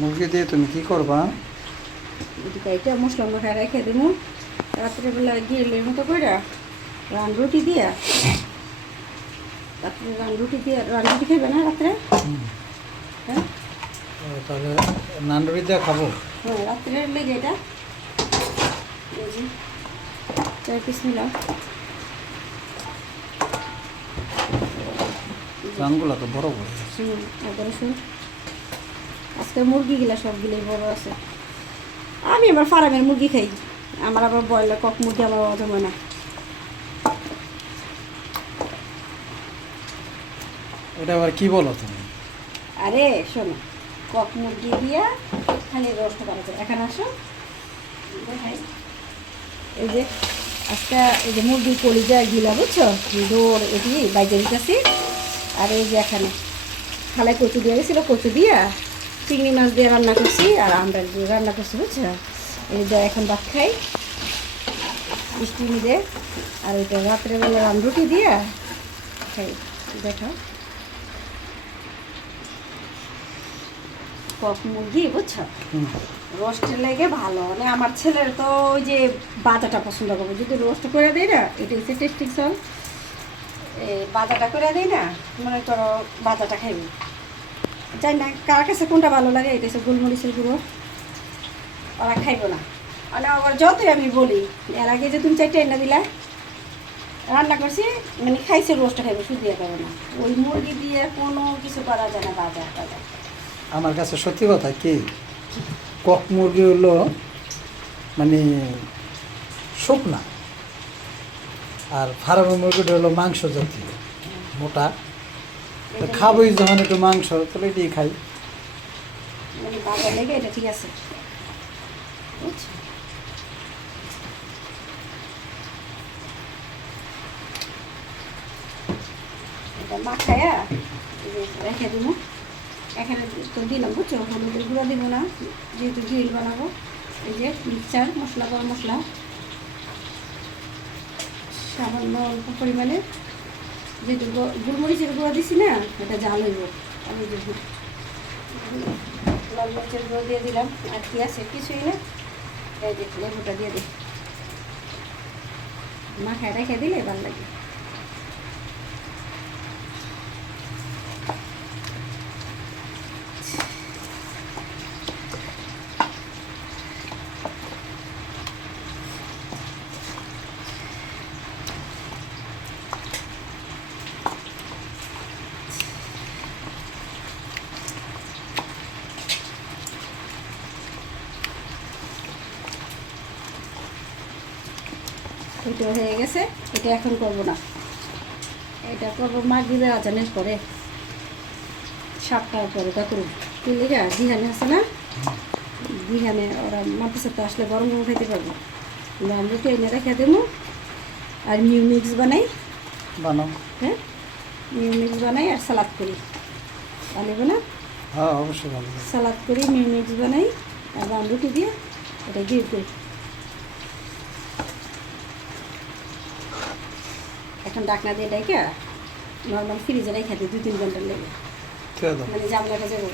মুরগি দিয়ে তুমি কি করবা? এদিকে এটা মশলা মাখায় রেখে দেবো রাত্রেবেলা গিয়ে মতো করে রান রুটি দিয়া রাত্রে রান রুটি খাইবে না রাত্রে? হ্যাঁ তাহলে নান রুটি দিয়ে খাবো। হ্যাঁ রাত্রে লেগে এটা চার পিস নিলাম। রানগুলো তো বড় বড়। একবারে শুন আজকে মুরগিগুলা সবগুলোই বড় আছে। আমি আবার ফার্মের মুরগি খাই, আমার আবার ব্রয়লার কক মুরগি আমার হজম হয় না। এটা আবার কি বলো তুমি? আরে শোনো, কক মুরগি দিয়া খালি রোস্ট করা যায়। এখানে আসো দেখাই। এই যে আজকে এই যে মুরগির কলিজা গিলা বুঝছো, দৌড় এটি বাইজে দিতেছি। আর এই যে এখানে থালায় কচু দিয়ে গেছিলো, কচু দিয়া চিংড়ি মাছ দিয়ে রান্না করছি আর আমরা দিয়ে রান্না করছি বুঝছো। এই যে এখন ভাত খাই মিষ্টি দিয়ে, আর ওইটা রাত্রেবেলা রুটি দিয়ে খাই। দেখো কক মুরগি বুঝছো, রোস্টের লেগে ভালো। মানে আমার ছেলের তো ওই যে বাজাটা পছন্দ করবো, যদি রোস্ট করে দেয় না এটা হচ্ছে টেস্টিং সল, এই বাজাটা করে দেয় না মনে করো বাজাটা খাইবে। জানি না কার কাছে কোনটা ভালো লাগে, এটা হচ্ছে গোলমরিচের গুঁড়ো, ওরা খাইবো না। মানে আবার যতই আমি বলি এর আগে যে তুমি 4টা এনে দিলা রান্না করছি, মানে খাইছে রোস্টটা খাইবে, শুধু দিয়ে পারবে না। ওই মুরগি দিয়ে কোনো কিছু করা যায় না বাজার টাজার। আমার কাছে সত্যি কথা কি, কক মুরগি হলো মানে শুকনা, আর ফার্মের মুরগিটা হলো মাংস জাতীয় মোটা। তো খাবোই যখন একটু মাংস, তাহলে এটাই খাই। মানে বাজার লেগে এটা ঠিক আছে বুঝছো। এটা মাখায়া রেখে দেবো। এখানে তো দিলাম বুঝছো, হলুদের গুঁড়া দিব না যেহেতু গ্রিল বানাবো। এই যে মিক্সচার মশলা, গরম মশলা সামান্য অল্প পরিমাণে, যেহেতু গোলমরিচের গুঁড়া দিছি না এটা জাল হইব। আমি লাল মরিচের গুঁড়ো দিয়ে দিলাম। আর কি আছে কিছুই না, এই যে লেবুটা দিয়ে দিই, মাখায় রেখে দিলে ভালো লাগে। এটা হয়ে গেছে, এটা এখন করব না, এটা করবো মাগরিবের আজানের পরে 7টার পরে। কত তুলিরা দিহানে আছে না, দিহানে ওরা মাদ্রাসাতে আসলে গরম গরম খাইতে পারবো। আমরা তো এনে রেখে দেবো। আর মিউমিক্স বানাও, হ্যাঁ মিউমিক্স বানাই আর সালাদ করি, ভালো না? হ্যাঁ অবশ্যই ভালো। সালাদ করি, মিউমিক্স বানাই আর রুটি দিয়ে এটা দিয়ে দিই। এখন ডাকনা দিয়ে ডাইকা নর্মাল ফ্রিজে রেখে দিই 2-3 ঘন্টার লেগে, মানে জামলাটা যাবো।